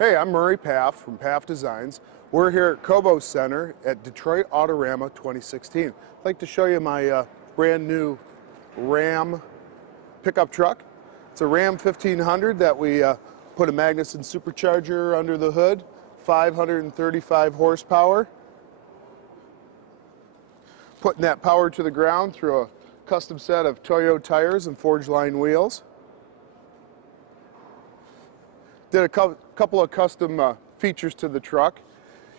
Hey, I'm Murray PFAFF from PFAFF Designs. We're here at Cobo Center at Detroit Autorama 2016. I'd like to show you my brand new Ram pickup truck. It's a Ram 1500 that we put a Magnuson supercharger under the hood, 535 horsepower. Putting that power to the ground through a custom set of Toyo tires and forged line wheels. Did a couple of custom features to the truck.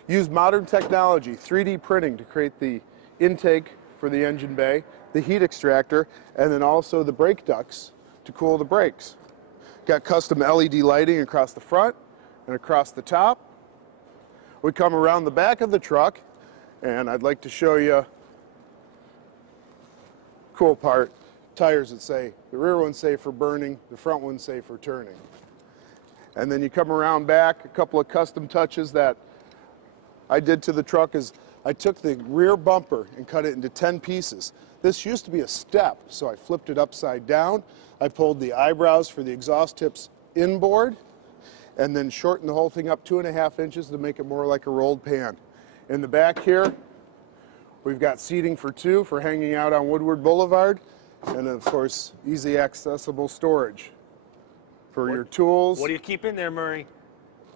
Used modern technology, 3D printing, to create the intake for the engine bay, the heat extractor, and then also the brake ducts to cool the brakes. Got custom LED lighting across the front and across the top. We come around the back of the truck, and I'd like to show you cool part. Tires that say, the rear ones say for burning, the front ones say for turning. And then you come around back, a couple of custom touches that I did to the truck is I took the rear bumper and cut it into 10 pieces. This used to be a step, so I flipped it upside down. I pulled the eyebrows for the exhaust tips inboard and then shortened the whole thing up 2.5 inches to make it more like a rolled pan. In the back here, we've got seating for two for hanging out on Woodward Boulevard, and of course, easy accessible storage for your tools. What do you keep in there, Murray?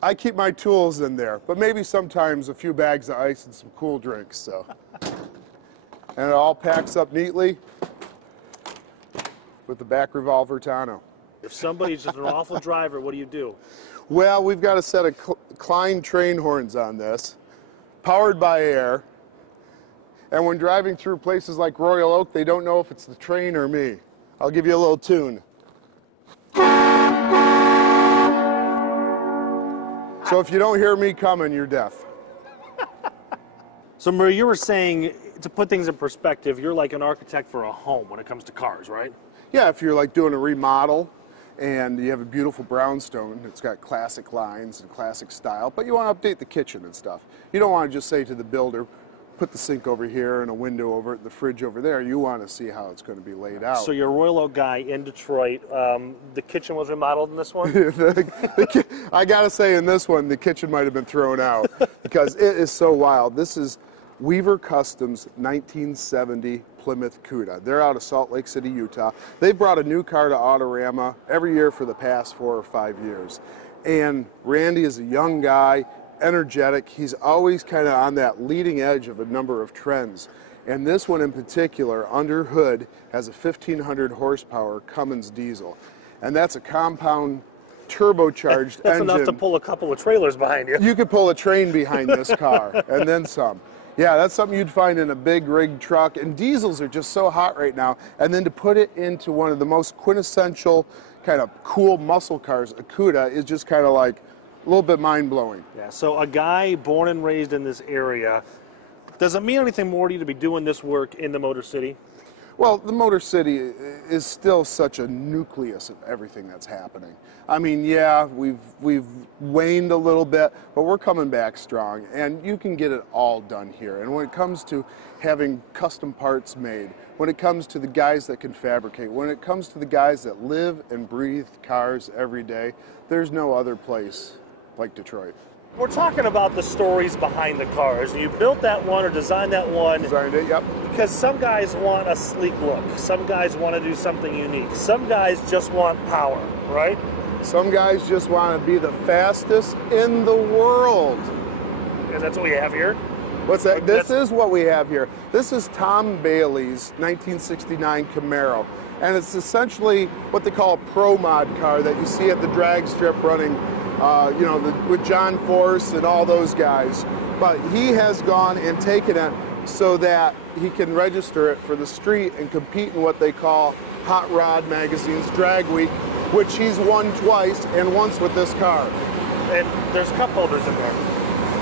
I keep my tools in there, but maybe sometimes a few bags of ice and some cool drinks. So, and it all packs up neatly with the back revolver tonneau. If somebody's just an awful driver, what do you do? Well, we've got a set of Klein train horns on this, powered by air. And when driving through places like Royal Oak, they don't know if it's the train or me. I'll give you a little tune. So if you don't hear me coming, you're deaf. So Murray, you were saying, to put things in perspective, you're like an architect for a home when it comes to cars, right? Yeah, if you're like doing a remodel and you have a beautiful brownstone, it's got classic lines and classic style, but you want to update the kitchen and stuff. You don't want to just say to the builder, put the sink over here and a window over it, the fridge over there. You want to see how it's going to be laid out. So you're a Royal Oak guy in Detroit. The kitchen was remodeled in this one? I got to say, in this one, the kitchen might have been thrown out because it is so wild. This is Weaver Customs 1970 Plymouth Cuda. They're out of Salt Lake City, Utah. They've brought a new car to Autorama every year for the past 4 or 5 years. And Randy is a young guy, energetic. He's always kind of on that leading edge of a number of trends. And this one in particular, under hood, has a 1,500 horsepower Cummins diesel. And that's a compound turbocharged That's engine. enough to pull a couple of trailers behind you. You could pull a train behind this car and then some. Yeah, that's something you'd find in a big rig truck. And diesels are just so hot right now. And then to put it into one of the most quintessential kind of cool muscle cars, a Cuda, is just kind of like a little bit mind-blowing. Yeah, so a guy born and raised in this area, does it mean anything more to you to be doing this work in the Motor City? Well, the Motor City is still such a nucleus of everything that's happening. I mean, yeah, we've waned a little bit, but we're coming back strong, and you can get it all done here. And when it comes to having custom parts made, when it comes to the guys that can fabricate, when it comes to the guys that live and breathe cars every day, there's no other place like Detroit. We're talking about the stories behind the cars. You built that one or designed that one. Designed it, yep. Because some guys want a sleek look. Some guys want to do something unique. Some guys just want power, right? Some guys just want to be the fastest in the world. And that's what we have here? What's that? This is what we have here. This is Tom Bailey's 1969 Camaro. And it's essentially what they call a pro mod car that you see at the drag strip running, you know, with John Force and all those guys. But he has gone and taken it so that he can register it for the street and compete in what they call Hot Rod Magazine's Drag Week, which he's won twice, and once with this car. And there's cup holders in there.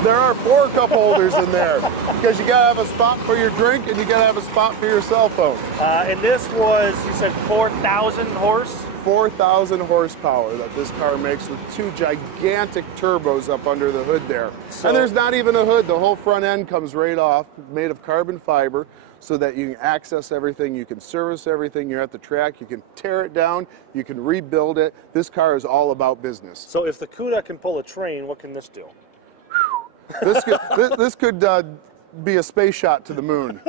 There are 4 cup holders in there because you gotta have a spot for your drink and you gotta have a spot for your cell phone. And this was, you said 4,000 horse? 4,000 horsepower that this car makes with two gigantic turbos up under the hood there. And there's not even a hood. The whole front end comes right off, made of carbon fiber, so that you can access everything, you can service everything. You're at the track, you can tear it down, you can rebuild it. This car is all about business. So if the CUDA can pull a train, what can this do? This could be a space shot to the moon.